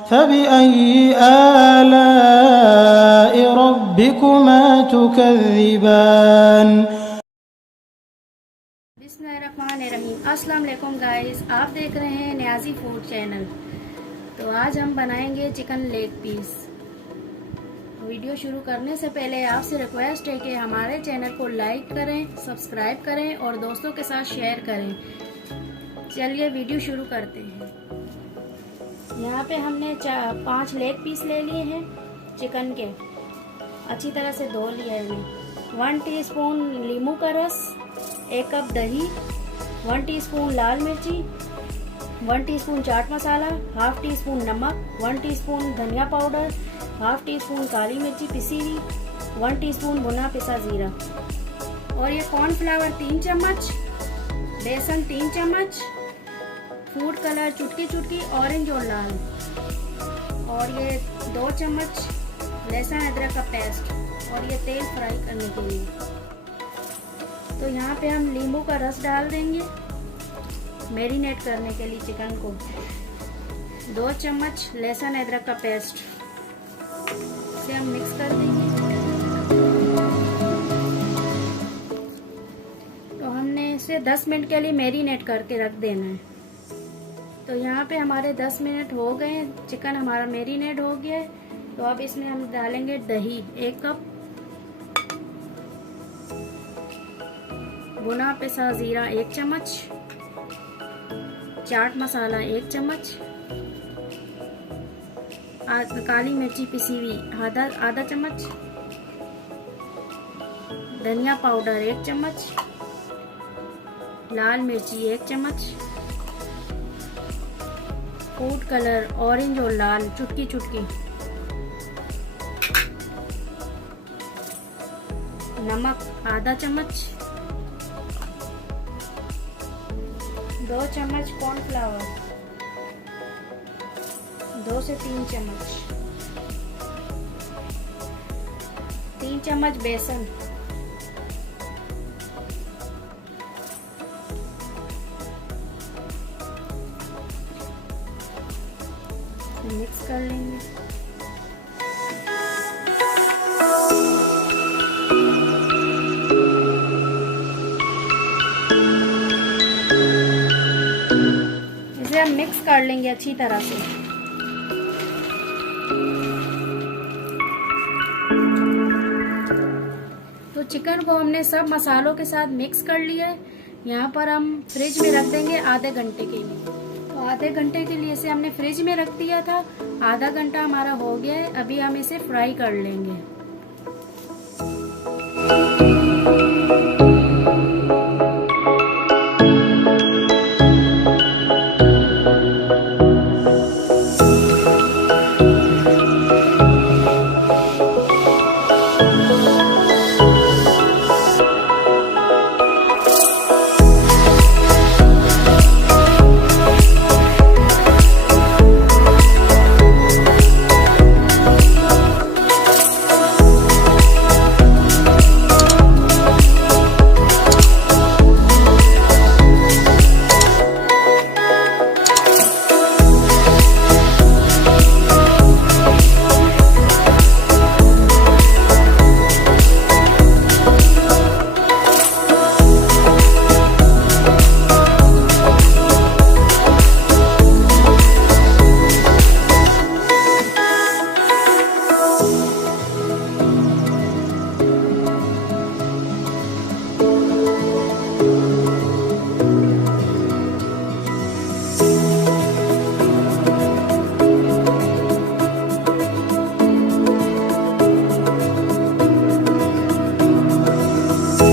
फबिअय्यि आलाइ रब्बिकुमा तुकज़्ज़िबान। बिस्मिल्लाहिर्रहमानिर्रहीम। अस्सलाम वालेकुम गाइस, आप देख रहे हैं न्याज़ी फूड चैनल। तो आज हम बनाएंगे चिकन लेग पीस। वीडियो शुरू करने से पहले आपसे रिक्वेस्ट है कि हमारे चैनल को लाइक करें, सब्सक्राइब करें और दोस्तों के साथ शेयर करें। चलिए वीडियो शुरू करते हैं। यहाँ पे हमने 5 लेग पीस ले लिए हैं चिकन के। अच्छी तरह से धो लिया है इन्हें। 1 टीस्पून नींबू का रस, 1 कप दही, 1 टीस्पून लाल मिर्ची, 1 teaspoon chaat masala, half tea spoon नमक, 1 टीस्पून धनिया पाउडर, हाफ टी स्पून काली मिर्ची पिसी हुई, 1 टीस्पून भुना पिसा जीरा और ये कॉर्नफ्लावर 3 चम्मच, बेसन 3 चम्मच, फूड कलर चुटकी चुटकी ऑरेंज और लाल, और ये 2 चम्मच लहसुन अदरक का पेस्ट और ये तेल फ्राई करने के लिए। तो यहाँ पे हम नींबू का रस डाल देंगे मैरिनेट करने के लिए चिकन को। 2 चम्मच लहसुन अदरक का पेस्ट, इसे हम मिक्स कर देंगे। तो हमने इसे 10 मिनट के लिए मैरिनेट करके रख देना है। तो यहाँ पे हमारे 10 मिनट हो गए, चिकन हमारा मैरिनेट हो गया है। तो अब इसमें हम डालेंगे दही 1 कप, भुना पिसा जीरा 1 चम्मच, चाट मसाला 1 चम्मच, काली मिर्ची पिसी हुई आधा चम्मच, धनिया पाउडर 1 चम्मच, लाल मिर्ची 1 चम्मच, फूड कलर ऑरेंज और लाल चुटकी चुटकी, नमक आधा चम्मच, 2 चम्मच कॉर्नफ्लावर, 2 से 3 चम्मच, 3 चम्मच बेसन, मिक्स कर लेंगे। इसे हम मिक्स कर लेंगे अच्छी तरह से। तो चिकन को हमने सब मसालों के साथ मिक्स कर लिया है। यहाँ पर हम फ्रिज में रख देंगे आधे घंटे के लिए। तो आधे घंटे के लिए इसे हमने फ्रिज में रख दिया था। आधा घंटा हमारा हो गया है। अभी हम इसे फ्राई कर लेंगे।